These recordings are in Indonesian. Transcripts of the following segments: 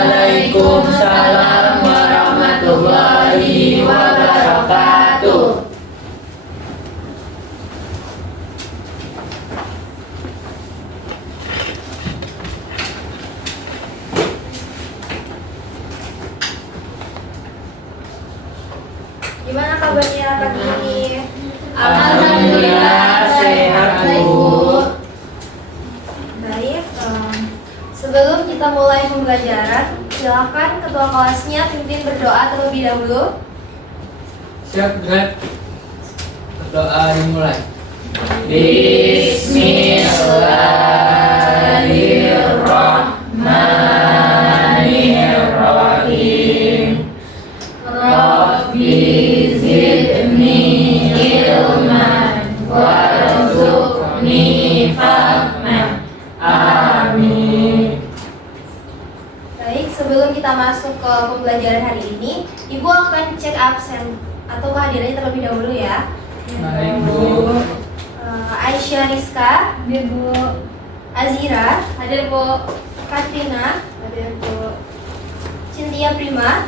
Waalaikumsalam warahmatullahi wabarakatuh. Gimana kabarnya pagi ini? Alhamdulillah sehat, Bu. Baik. Sebelum kita mulai pembelajaran, silakan ketua kelasnya pimpin berdoa terlebih dahulu. Siap, Greg. Berdoa dimulai. Bismillahirrahmanirrahim. Rabbi zidni ilman warzuqni fahman. Amin. Baik, sebelum kita masuk ke pembelajaran hari ini, Ibu akan cek absen atau kehadirannya terlebih dahulu ya. Baik, Bu. Aisyah Rizka, Hadir, Bu. Azira, Hadir, Bu. Katrina, Cynthia Prima,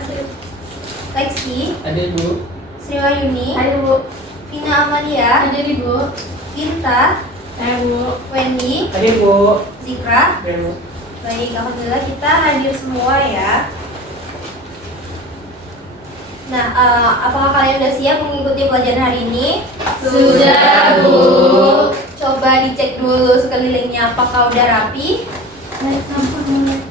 Lexi, Hadir, Bu. Sriwayuni, Hadir, Bu. Vina Amalia, Hadir, Ibu. Tirta, Saya, Bu. Wendy, Hadir, Bu. Zikra. Hadir, Bu. Baik, alhamdulillah kita hadir semua ya. Nah, apakah kalian sudah siap mengikuti pelajaran hari ini? Sudah, Bu. Coba dicek dulu sekelilingnya apakah udah rapi. Naik sampah mulai.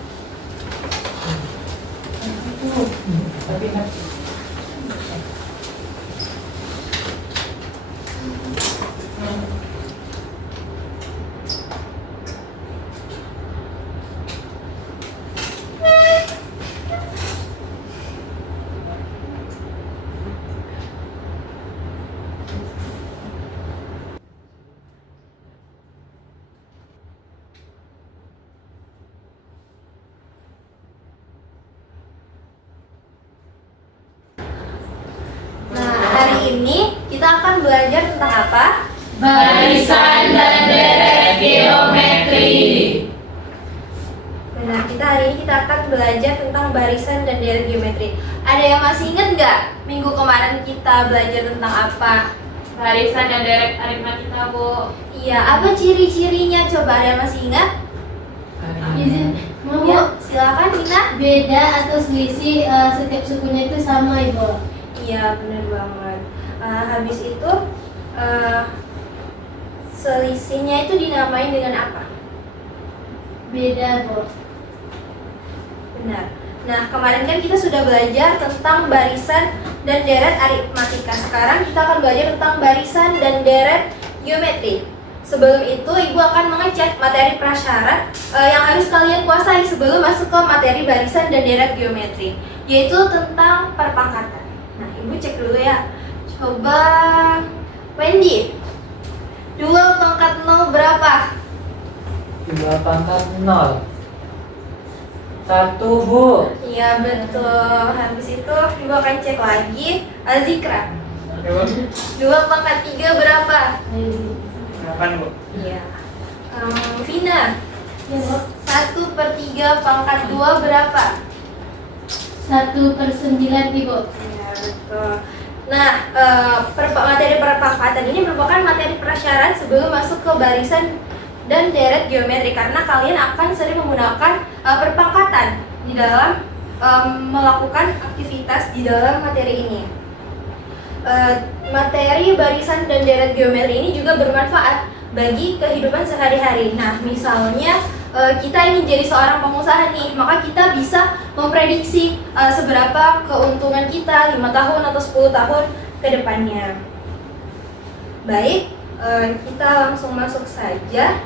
Nah, hari ini kita akan belajar tentang apa? Barisan dan deret geometri. Benar, hari ini kita akan belajar tentang barisan dan deret geometri. Ada yang masih ingat nggak minggu kemarin kita belajar tentang apa? Barisan dan deret aritmatika, Bu. Iya, apa ciri-cirinya? Coba ada yang masih ingat? Izin, mau, Bu? Ya, silakan Vina. Beda atau selisih setiap sukunya itu sama, Ibu. Iya, benar banget. Habis itu selisihnya itu dinamain dengan apa? Beda, Bu. Benar. Nah, kemarin kan kita sudah belajar tentang barisan dan deret aritmatika. Sekarang kita akan belajar tentang barisan dan deret geometri. Sebelum itu, Ibu akan mengecek materi prasyarat yang harus kalian kuasai sebelum masuk ke materi barisan dan deret geometri, yaitu tentang perpangkatan. Nah, Ibu cek dulu ya. Coba Wendy, 2 pangkat 0 berapa? 2 pangkat 0. 1, Bu. Iya, betul. Habis itu Ibu akan cek lagi. Zikra, 2 pangkat 3 berapa? 8, Bu. Iya. Vina, Ya, Bu. 1/3 pangkat 2 berapa? 1/9, Ibu. Iya, betul. Nah, materi perpangkatan ini merupakan materi prasyarat sebelum masuk ke barisan dan deret geometri, karena kalian akan sering menggunakan perpangkatan di dalam melakukan aktivitas di dalam materi ini. Materi barisan dan deret geometri ini juga bermanfaat bagi kehidupan sehari-hari. Nah, misalnya kita ingin jadi seorang pengusaha nih, maka kita bisa memprediksi seberapa keuntungan kita 5 tahun atau 10 tahun ke depannya. Baik, kita langsung masuk saja.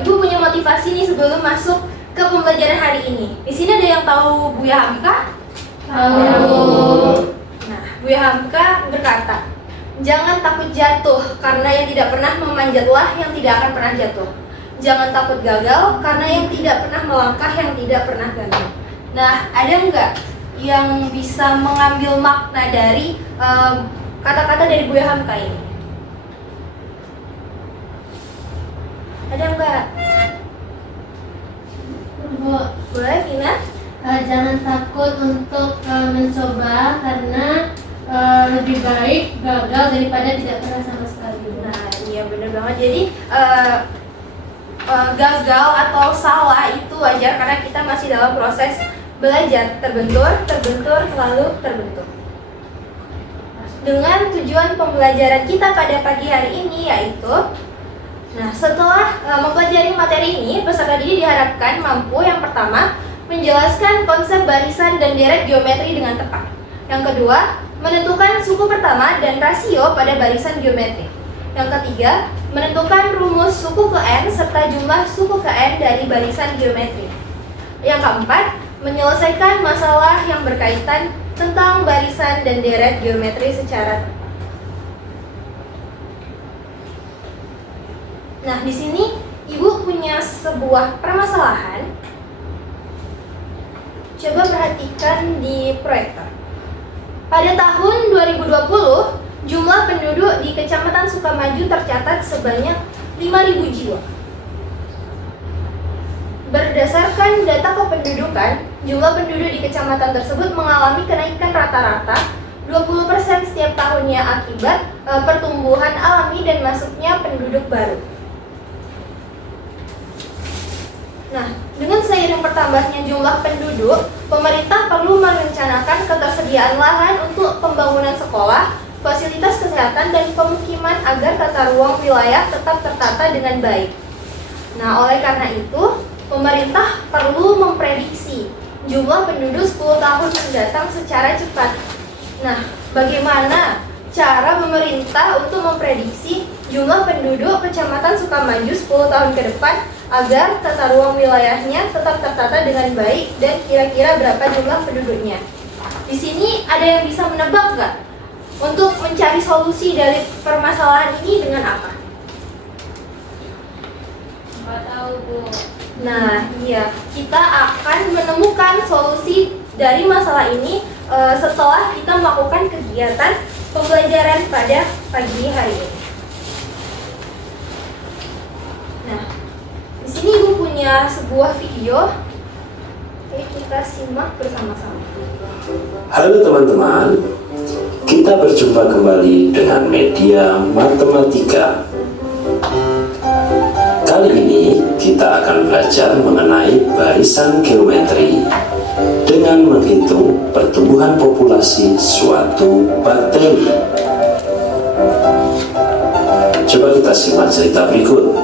Ibu punya motivasi nih sebelum masuk ke pembelajaran hari ini. Di sini ada yang tahu Buya Hamka? Tahu. Nah, Buya Hamka berkata, jangan takut jatuh, karena yang tidak pernah memanjatlah yang tidak akan pernah jatuh. Jangan takut gagal, karena yang tidak pernah melangkah yang tidak pernah gagal. Nah, ada nggak yang bisa mengambil makna dari kata-kata dari Buya Hamka ini? Ada nggak? Bu. Boleh, Vina? jangan takut untuk mencoba karena lebih baik gagal daripada tidak pernah sama sekali. Nah, iya bener banget. Jadi gagal atau salah itu wajar karena kita masih dalam proses belajar, terbentur, selalu terbentur. Dengan tujuan pembelajaran kita pada pagi hari ini yaitu, nah setelah mempelajari materi ini, peserta didik diharapkan mampu yang pertama menjelaskan konsep barisan dan deret geometri dengan tepat. Yang kedua, menentukan suku pertama dan rasio pada barisan geometri. Yang ketiga, menentukan rumus suku ke n serta jumlah suku ke n dari barisan geometri. Yang keempat, menyelesaikan masalah yang berkaitan tentang barisan dan deret geometri secara tepat. Nah, di sini Ibu punya sebuah permasalahan. Coba perhatikan di proyektor. Pada tahun 2020, jumlah penduduk di Kecamatan Sukamaju tercatat sebanyak 5.000 jiwa. Berdasarkan data kependudukan, jumlah penduduk di kecamatan tersebut mengalami kenaikan rata-rata 20% setiap tahunnya akibat pertumbuhan alami dan masuknya penduduk baru. Nah, dengan seiring bertambahnya jumlah penduduk, pemerintah perlu merencanakan ketersediaan lahan untuk pembangunan sekolah, fasilitas kesehatan, dan pemukiman agar tata ruang wilayah tetap tertata dengan baik. Nah, oleh karena itu, pemerintah perlu memprediksi jumlah penduduk 10 tahun mendatang secara cepat. Nah, bagaimana cara pemerintah untuk memprediksi jumlah penduduk Kecamatan Sukamaju 10 tahun ke depan agar tata ruang wilayahnya tetap tertata dengan baik dan kira-kira berapa jumlah penduduknya? Di sini ada yang bisa menebak nggak? Untuk mencari solusi dari permasalahan ini dengan apa? Nggak tahu, Bu. Nah, iya, kita akan menemukan solusi dari masalah ini setelah kita melakukan kegiatan pembelajaran pada pagi hari ini. Nah, di sini Ibu punya sebuah video. Oke, kita simak bersama-sama. Halo teman-teman, kita berjumpa kembali dengan media matematika. Kali ini kita akan belajar mengenai barisan geometri dengan menghitung pertumbuhan populasi suatu bakteri. Coba kita simak cerita berikut.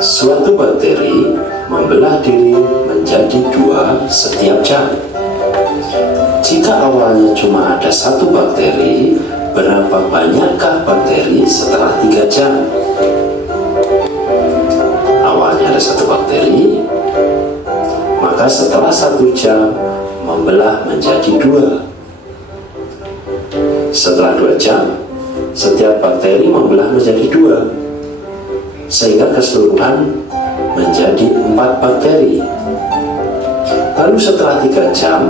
Suatu bakteri membelah diri menjadi 2 setiap jam. Jika awalnya cuma ada 1 bakteri, berapa banyakkah bakteri setelah 3 jam? Awalnya ada 1 bakteri, maka setelah 1 jam membelah menjadi 2. Setelah 2 jam, setiap bakteri membelah menjadi 2, sehingga keseluruhan menjadi 4 bakteri. Lalu setelah 3 jam,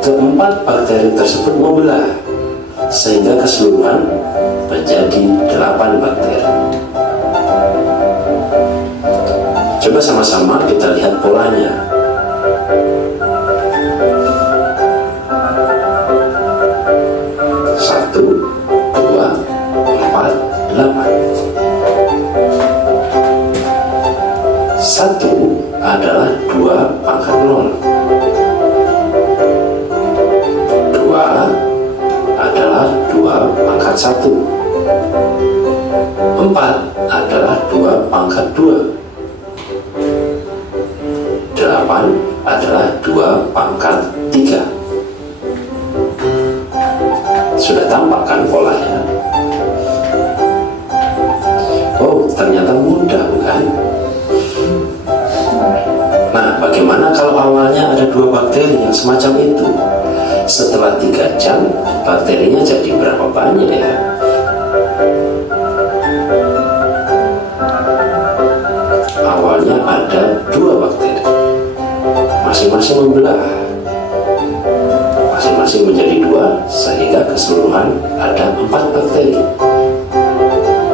keempat bakteri tersebut membelah, sehingga keseluruhan menjadi 8 bakteri. Coba sama-sama kita lihat polanya. Satu, 2, 4, 8. 1 adalah 2 pangkat 0. 2 adalah 2 pangkat 1. 4 adalah 2 pangkat 2. 8 adalah 2 pangkat 3. Sudah tampak kan polanya? Oh, ternyata mudah, bukan? Nah, bagaimana kalau awalnya ada 2 bakteri yang semacam itu? Setelah 3 jam, bakterinya jadi berapa banyak ya? Awalnya ada 2 bakteri, masing-masing membelah, masing-masing menjadi 2, sehingga keseluruhan ada 4 bakteri.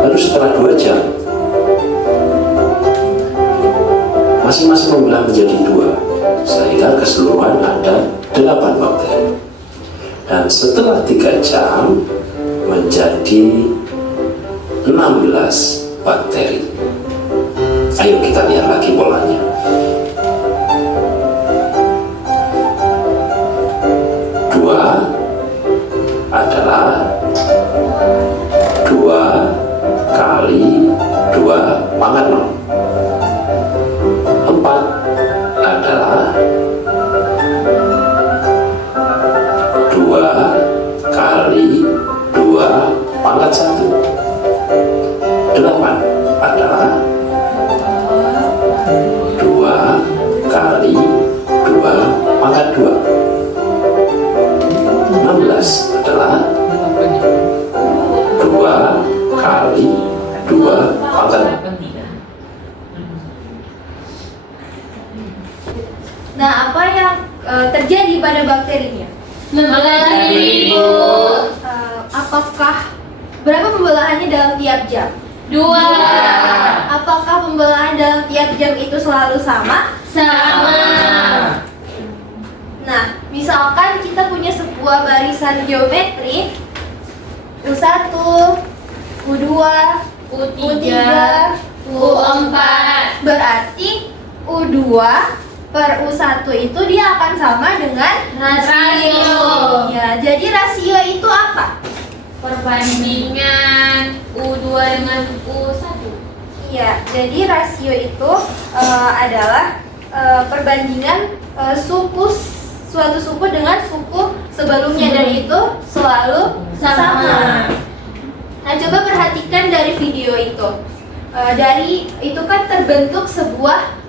Lalu setelah 2 jam, keseluruhan ada 8 bakteri. Dan setelah 3 jam menjadi 16 bakteri. Ayo kita lihat lagi polanya. Dua adalah 2 kali 2 pangkat 0. 4 adalah 2 kali 2 pangkat 1. 8 adalah 2 kali 2 pangkat 2. 16 adalah 2 kali 2 pangkat. Nah, apa yang terjadi pada bakterinya? Membelahi, Bu. Apakah berapa pembelahannya dalam tiap jam? 2. Apakah pembelahan dalam tiap jam itu selalu sama? Sama. Nah, misalkan kita punya sebuah barisan geometri U1, U2, U3, U3, U4. berarti U2 per U1 itu dia akan sama dengan Rasio. Ya, jadi rasio itu apa? Perbandingan U2 dengan U1. Iya, jadi rasio itu adalah perbandingan suatu suku dengan suku sebelumnya dan itu selalu sama. Nah, coba perhatikan dari video itu. Dari itu kan terbentuk sebuah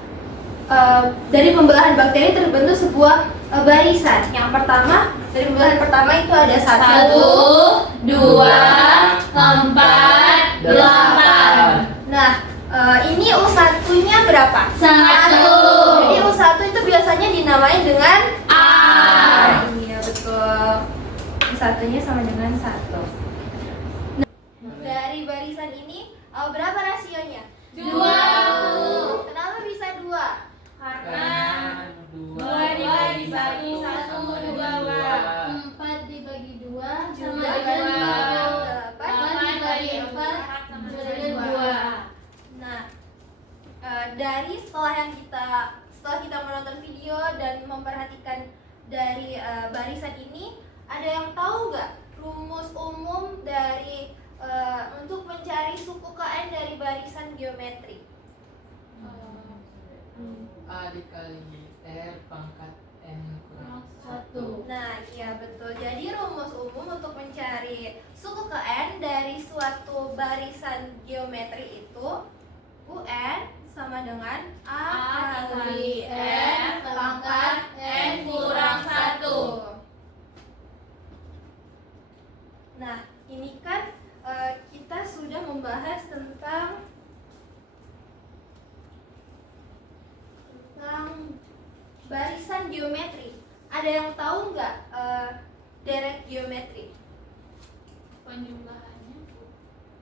dari pembelahan bakteri terbentuk sebuah barisan. Yang pertama, dari pembelahan pertama itu ada 1, 2, 4, 8. Nah, ini U1-nya berapa? 1. Jadi U1 itu biasanya dinamai dengan A. Iya, betul. U1-nya sama dengan 1. Nah, dari barisan ini berapa rasionya? 2. Kenapa bisa 2? Karena 2 dibagi 1 sama 2. 4 dibagi 2 sama sama dengan 8 dibagi 4 sama sama dengan dengan 2. Nah, dari setelah kita menonton video dan memperhatikan dari barisan ini, ada yang tahu nggak rumus umum dari untuk mencari suku KN dari barisan geometri? A dikali R pangkat N kurang 1. Nah, iya betul. Jadi rumus umum untuk mencari suku KN dari suatu barisan geometri itu UN sama dengan A kali N pangkat N kurang 1. Nah, ini kan kita sudah membahas tentang barisan geometri. Ada yang tahu nggak deret geometri? Penjumlahannya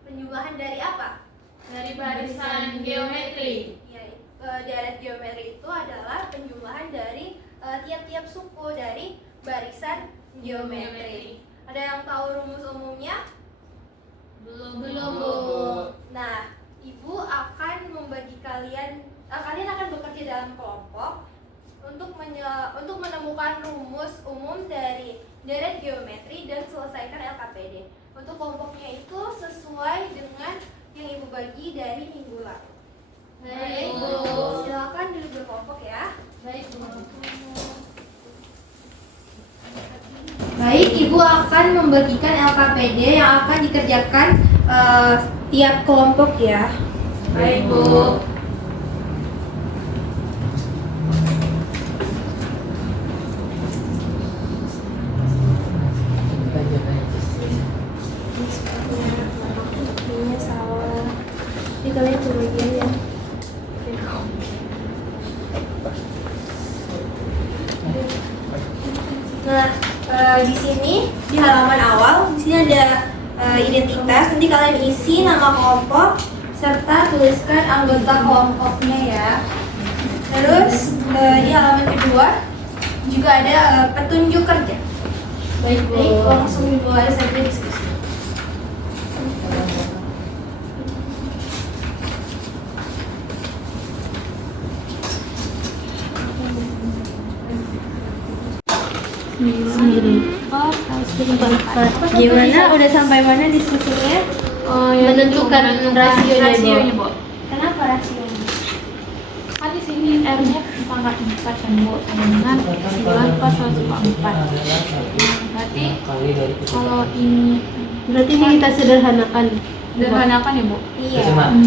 Penjumlahan dari apa? dari barisan geometri. Ya, deret geometri itu adalah penjumlahan dari tiap-tiap suku dari barisan geometri. Ada yang tahu rumus umumnya? Belum. Bu. Nah, Ibu akan membagi kalian akan bekerja dalam kelompok untuk menemukan rumus umum dari deret geometri dan selesaikan LKPD. Untuk kelompoknya itu sesuai dengan yang Ibu bagi dari minggu lalu. Baik, Bu. Silakan duduk berkelompok ya. Baik, Bu. Baik, Ibu akan membagikan LKPD yang akan dikerjakan tiap kelompok ya. Baik, Bu. Ini salah. Ini kalian kebagian ya. Nah, di sini di halaman awal, di sini ada identitas. Nanti kalian isi nama kelompok serta tuliskan anggota kelompoknya ya. Terus di halaman kedua juga ada petunjuk kerja. Baik, Bu. Baik, langsung dimulai saja diskusi. Gimana? Udah sampai mana diskusinya? Oh, menentukan rasionya, Bu. Kenapa rasionya? Kan di sini R-nya pangkat 4 kan Bu, sama dengan 9 pas 104. Berarti kalau ini Berarti ini kita sederhanakan. sederhanakan ya Bu. Iya. Kecepatan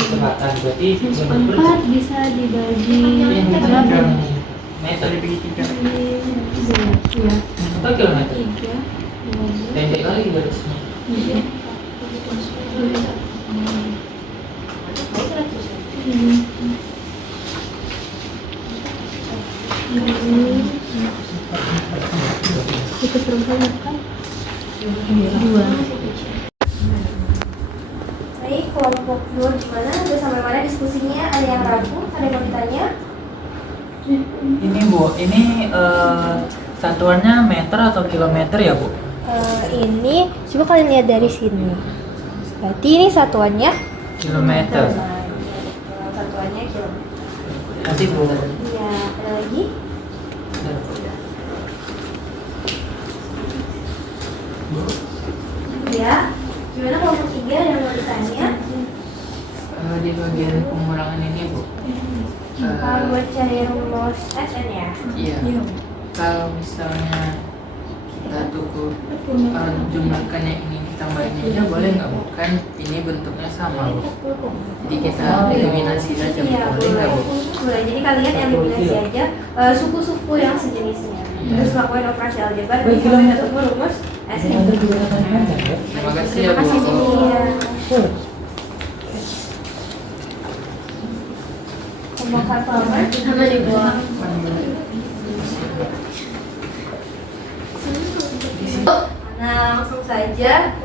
berarti 4 bisa dibagi berapa? meter dibagi 3 Iya. atau kilometer 3, pendek kali garisnya. Itu perempuan kan? 2. Baik, kelompok 2 gimana? Udah sampai mana diskusinya? Ada yang ragu? Ada yang mau ditanya? Ini Bu, ini satuannya meter atau kilometer ya Bu? Ini coba kalian lihat dari sini. Berarti ini satuannya Kilometer. Satuannya kilometer. Kasih Bu. Iya, ada lagi? Iya. Gimana kelompok 3 ada yang mau ditanya? Di bagian pengurangan ini Bu. Kalau buat cari rumus SN ya? Iya. Kalau misalnya kita tuh jumlahkan yang ini ditambahin aja boleh nggak Bu? Kan ini bentuknya sama Bu. Jadi kita eliminasi saja Bu. Iya, Boleh nggak Bu? boleh. Jadi kalian eliminasi aja suku-suku yang sejenisnya. Terus lakukan operasi aljabar nanti sampai ketemu rumus SN. Terima kasih ya Bu. Iya. Pembongkar power Sama di bawah. Nah, langsung saja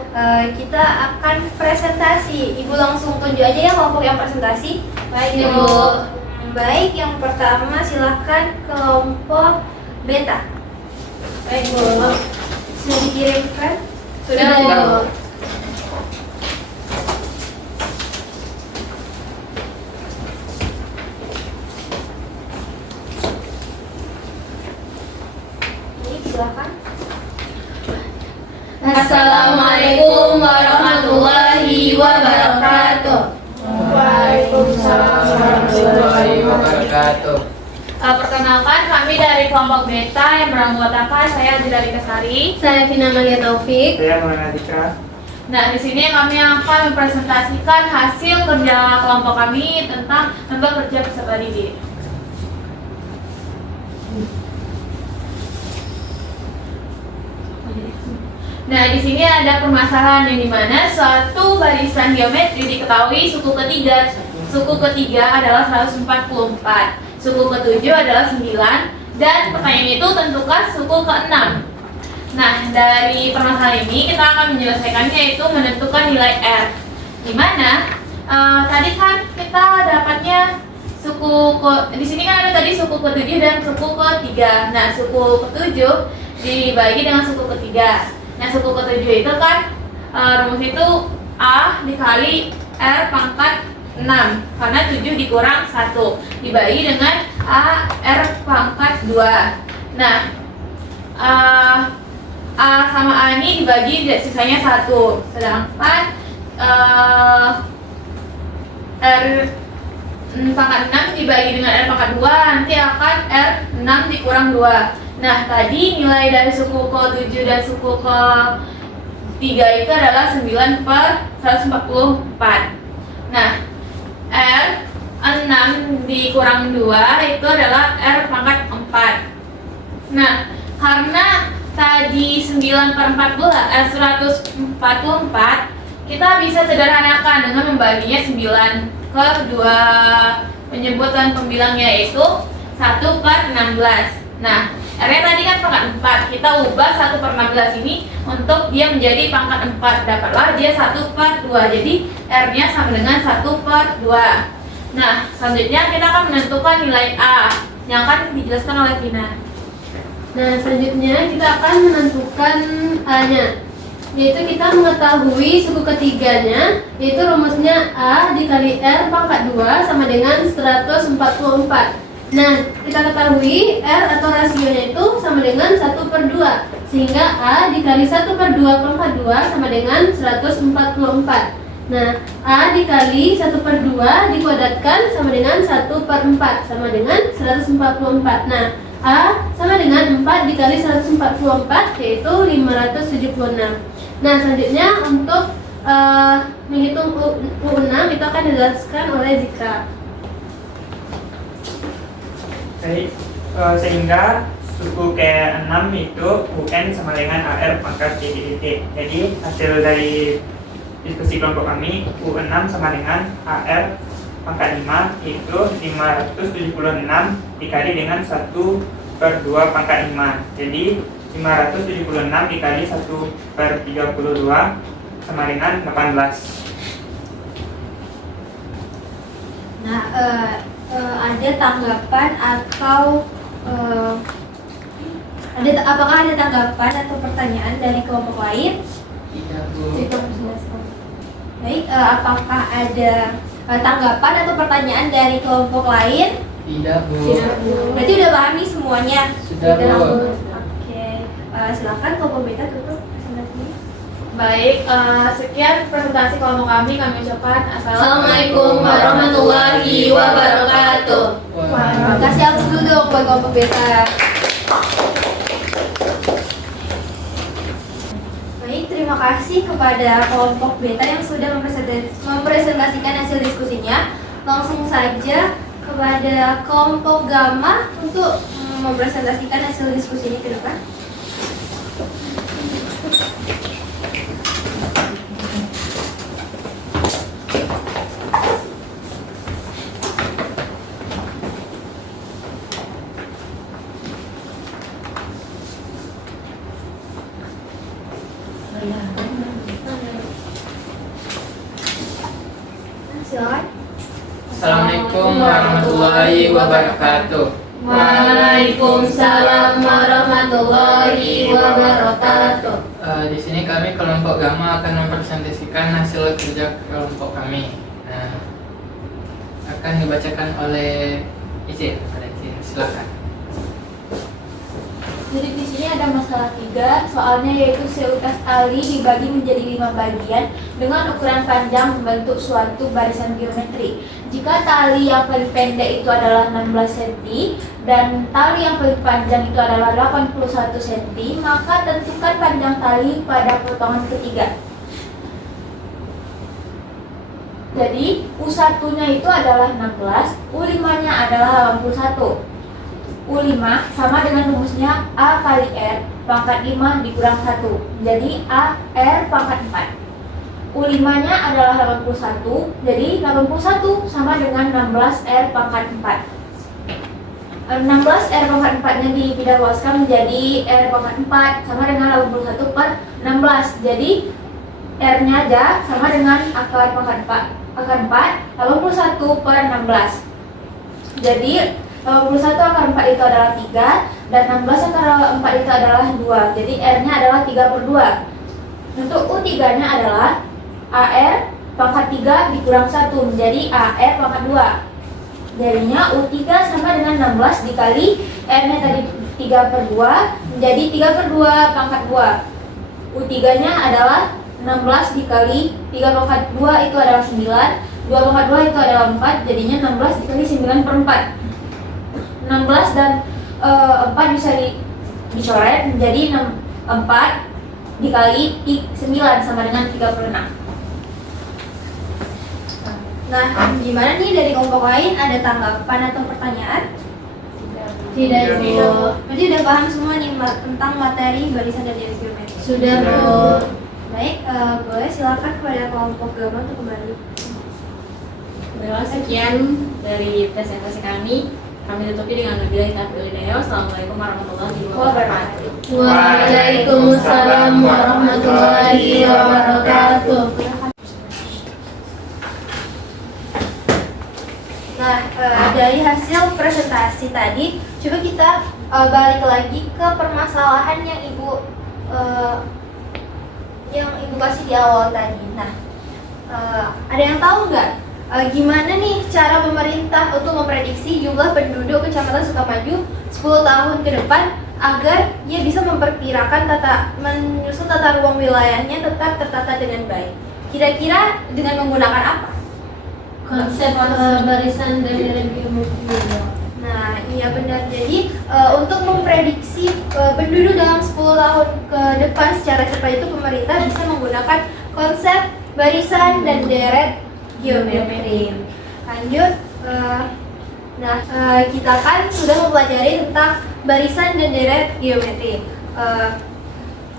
kita akan presentasi. Ibu langsung tunjuk aja ya kelompok yang presentasi. Baik, Ibu. Baik, yang pertama silahkan kelompok beta. Baik, Bu. Sudah dikirimkan? Sudah, Bu. Ini silahkan. Assalamualaikum warahmatullahi wabarakatuh. Waalaikumsalam warahmatullahi wabarakatuh. perkenalkan kami dari kelompok beta yang beranggotakan saya Adila Kesari. Saya Vina Malia Taufik. Saya Maulana Dika. Nah, di sini kami akan mempresentasikan hasil kerja kelompok kami tentang lembaga kerja peserta didik. Nah, di sini ada permasalahan yang dimana suatu barisan geometri diketahui suku ketiga. Suku ketiga adalah 144, suku ketujuh adalah 9, dan pertanyaan itu tentukan suku ke-6. Nah, dari permasalahan ini kita akan menyelesaikannya yaitu menentukan nilai R. Dimana tadi kan kita dapatnya di sini kan ada tadi suku ke-7 dan suku ke-3. Nah, suku ke-7 dibagi dengan suku ke-3. Nah, suku ke-7 itu kan rumus itu A dikali R pangkat 6 karena 7 dikurang 1 dibagi dengan A R pangkat 2. Nah, A sama A ini dibagi sisanya 1. Sedangkan R pangkat 6 dibagi dengan R pangkat 2 nanti akan R 6 dikurang 2. Nah, tadi nilai dari suku ke-7 dan suku ke-3 itu adalah 9 per 144. Nah, R 6 dikurang 2 itu adalah R pangkat 4. Nah, karena tadi 9 per 144, kita bisa sederhanakan dengan membaginya 9 ke 2 penyebutan pembilangnya yaitu 1 per 16. Nah, R-nya tadi kan pangkat 4, kita ubah 1 per 16 ini untuk dia menjadi pangkat 4. Dapatlah dia 1 per 2, jadi R-nya sama dengan 1 per 2. Nah, selanjutnya kita akan menentukan nilai A yang akan dijelaskan oleh Vina. Nah, selanjutnya kita akan menentukan A-nya, yaitu kita mengetahui suku ketiganya, yaitu rumusnya A dikali R pangkat 2 sama dengan 144. Nah, kita ketahui R atau rasionya itu sama dengan 1/2, sehingga A dikali 1/2 pangkat 2 sama dengan 144. Nah, A dikali 1/2 dikuadratkan sama dengan 1/4 sama dengan 144. Nah, A sama dengan 4 dikali 144 yaitu 576. Nah, selanjutnya untuk menghitung U6 itu akan dijelaskan oleh Zikra. Baik, sehingga suku ke-6 itu UN sama dengan AR pangkat DDT. Jadi hasil dari diskusi kelompok kami, U6 sama dengan AR pangkat 5 itu 576 dikali dengan 1/2 pangkat 5. Jadi 576 dikali 1/32 sama dengan 18. Nah, ada tanggapan atau apakah ada tanggapan atau pertanyaan dari kelompok lain? Tidak, Bu. Baik, apakah ada tanggapan atau pertanyaan dari kelompok lain? Tidak, Bu. Berarti udah paham nih semuanya. Sudah, Bu. Oke, silakan kelompok beta tutup presentasinya. Baik, sekian presentasi kelompok kami ucapkan Assalamualaikum warahmatullahi wabarakatuh. Terima kasih aku duduk buat kelompok beta. Baik, terima kasih kepada kelompok beta yang sudah mempresentasikan hasil diskusinya. Langsung saja kepada kelompok gamma untuk mempresentasikan hasil diskusinya ke depan. Silakan. Assalamualaikum warahmatullahi wabarakatuh. Waalaikumsalam warahmatullahi wabarakatuh. Di sini kami kelompok Gamma akan mempresentasikan hasil kerja kelompok kami. Nah, akan dibacakan oleh Izin. Silakan. Jadi di sini ada masalah 3, soalnya yaitu seutas tali dibagi menjadi 5 bagian dengan ukuran panjang membentuk suatu barisan geometri. Jika tali yang paling pendek itu adalah 16 cm dan tali yang paling panjang itu adalah 81 cm, maka tentukan panjang tali pada potongan ketiga. Jadi U1-nya itu adalah 16, U5-nya adalah 81. U5 sama dengan rumusnya A kali R pangkat 5 dikurang 1. Jadi A R pangkat 4. U5 nya adalah 81. Jadi 81 sama dengan 16 R pangkat 4. 16 R pangkat 4 nya dipindah luaskan menjadi R pangkat 4 sama dengan 81 per 16. Jadi R nya aja sama dengan akar pangkat 4. Akar 4 81 per 16. Jadi 81 akar 4 itu adalah 3 dan 16 akar 4 itu adalah 2. Jadi R-nya adalah 3/2. Untuk U3 nya /, AR pangkat 3 dikurang 1 menjadi AR pangkat 2. Jadinya U3 sama dengan 16 dikali R-nya tadi 3/2 menjadi 3/2 pangkat 2. U3 nya adalah 16 dikali 3/2 itu adalah 9. 2/2 itu adalah 4, jadinya 16 dikali 9/4. 16 dan 4 bisa dicoret menjadi 4 dikali 9 sama dengan 36. Nah, gimana nih dari kelompok lain, ada tanggapan atau pertanyaan? Tidak, Bu. Berarti udah paham semua nih tentang materi barisan dan garis geometri. Sudah, Bu. Baik, boleh silakan kepada kelompok gamma untuk kembali. Baiklah, sekian dari presentasi kami. Kami tutupi dengan wabillahi taufiq wal hidayah. Wassalamualaikum warahmatullahi wabarakatuh. Waalaikumsalam warahmatullahi wabarakatuh. Nah, dari hasil presentasi tadi, coba kita balik lagi ke permasalahan yang ibu kasih di awal tadi. Nah, ada yang tahu nggak gimana nih cara pemerintah untuk memprediksi jumlah penduduk Kecamatan Sukamaju 10 tahun ke depan agar dia bisa memperkirakan menyusun tata ruang wilayahnya tetap tertata dengan baik? Kira-kira dengan menggunakan apa? Konsep barisan dan deret geometri. Nah, iya benar. Jadi untuk memprediksi penduduk dalam 10 tahun ke depan secara cepat itu pemerintah bisa menggunakan konsep barisan dan deret geometri. Lanjut. Kita kan sudah mempelajari tentang barisan dan deret geometri.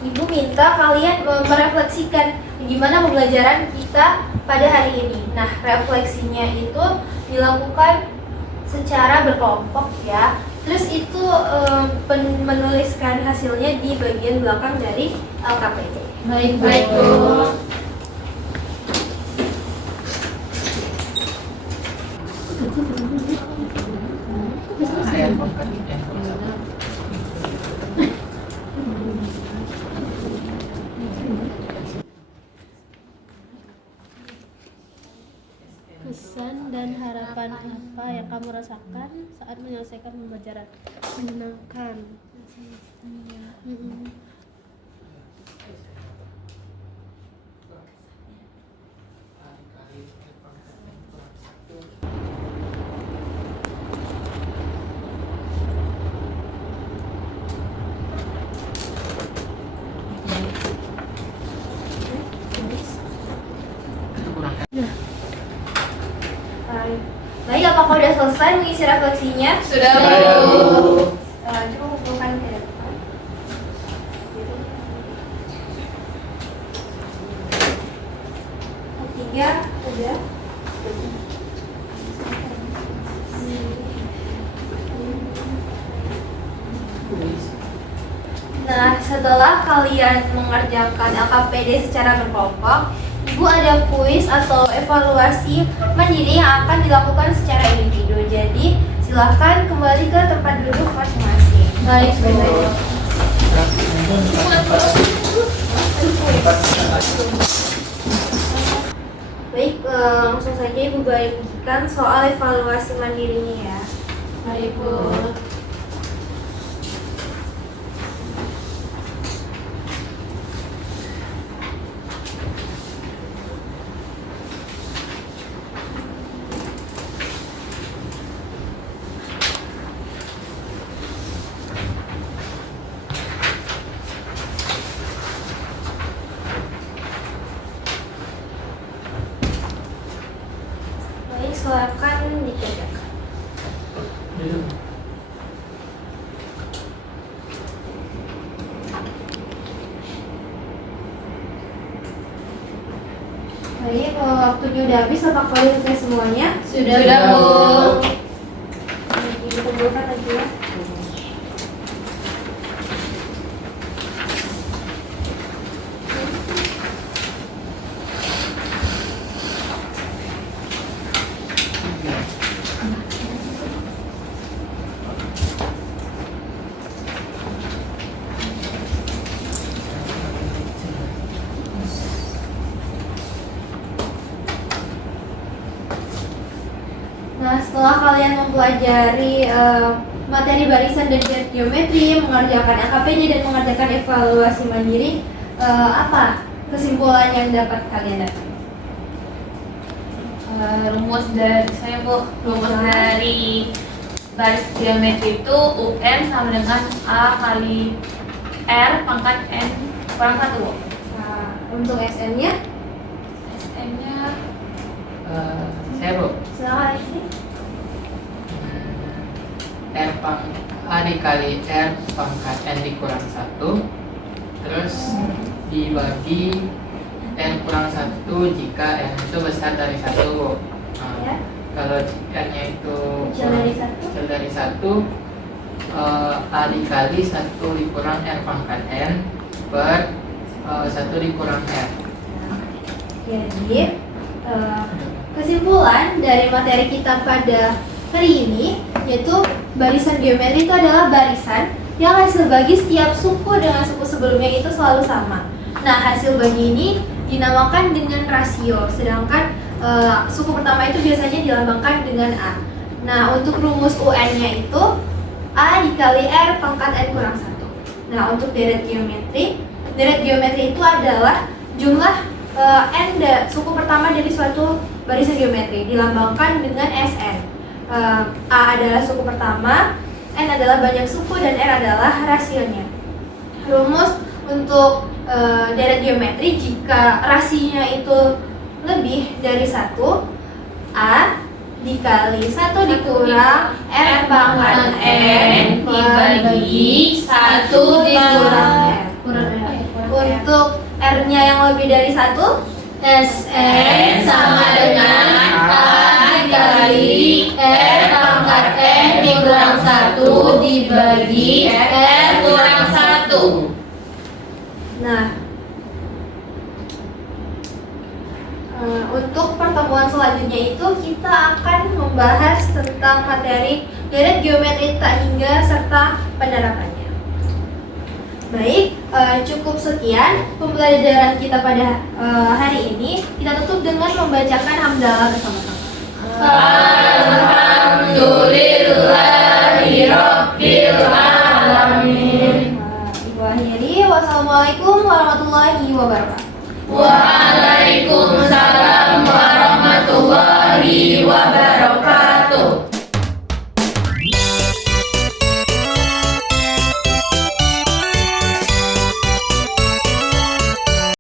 Ibu minta kalian merefleksikan gimana pembelajaran kita pada hari ini. Nah, refleksinya itu dilakukan secara berkelompok ya. Terus itu menuliskan hasilnya di bagian belakang dari LKPD. Baik, Bu. AR pangkat N kurang 1. Kesan dan harapan apa yang kamu rasakan saat menyelesaikan pembelajaran? Menyenangkan. Baik, apakah sudah selesai mengisi refleksinya? Sudah, Bu. Coba kumpulkan ke depan. Ketiga, udah. Nah, setelah kalian mengerjakan LKPD secara berkelompok, Ibu ada kuis atau evaluasi mandiri yang akan dilakukan secara individu. Jadi, silahkan kembali ke tempat duduk masing-masing. Baik, Bu. Baik, langsung saja Ibu bagikan soal evaluasi mandirinya ya. Baik, Bu. Baik, silakan dikerjakan. Baik, waktunya udah habis. Apakah kalian selesai semuanya? Sudah, Bu. Dikumpulkan lagi ya. Nah, setelah kalian mempelajari materi barisan dan deret geometri, mengerjakan LKPD dan mengerjakan evaluasi mandiri, apa kesimpulan yang dapat kalian dapat? Rumus dari saya, Bu. Rumus dari baris geometri itu UN sama dengan A kali R pangkat N kurang 1, Bu. Nah, untuk SN-nya, SN-nya Saya, Bu. silakan isi. A dikali R pangkat N dikurang 1, terus dibagi N kurang 1 jika N itu besar dari 1, Bu. Nah, Ya. kalau N-nya itu Kecil dari 1. kecil dari 1, A dikali 1 dikurang R pangkat N per 1 dikurang R. Jadi, kesimpulan dari materi kita pada hari ini, yaitu barisan geometri itu adalah barisan yang hasil bagi setiap suku dengan suku sebelumnya itu selalu sama. Nah, hasil bagi ini dinamakan dengan rasio, sedangkan suku pertama itu biasanya dilambangkan dengan A. Nah, untuk rumus UN-nya itu A dikali R pangkat N kurang 1. Nah, untuk deret geometri itu adalah jumlah N suku pertama dari suatu barisan geometri, dilambangkan dengan SN. A adalah suku pertama, N adalah banyak suku, dan R adalah rasionya. Rumus untuk deret geometri, jika rasinya itu lebih dari 1, A dikali 1 dikurang R pangkat N dibagi 1 dikurang R. Untuk R-nya yang lebih dari 1, SN sama dengan A dikali R pangkat N dikurang 1 dibagi R kurang 1. Nah, untuk pertemuan selanjutnya itu kita akan membahas tentang materi deret geometri tak hingga serta penerapannya. Baik, cukup sekian pembelajaran kita pada hari ini. Kita tutup dengan membacakan hamdalah bersama-sama.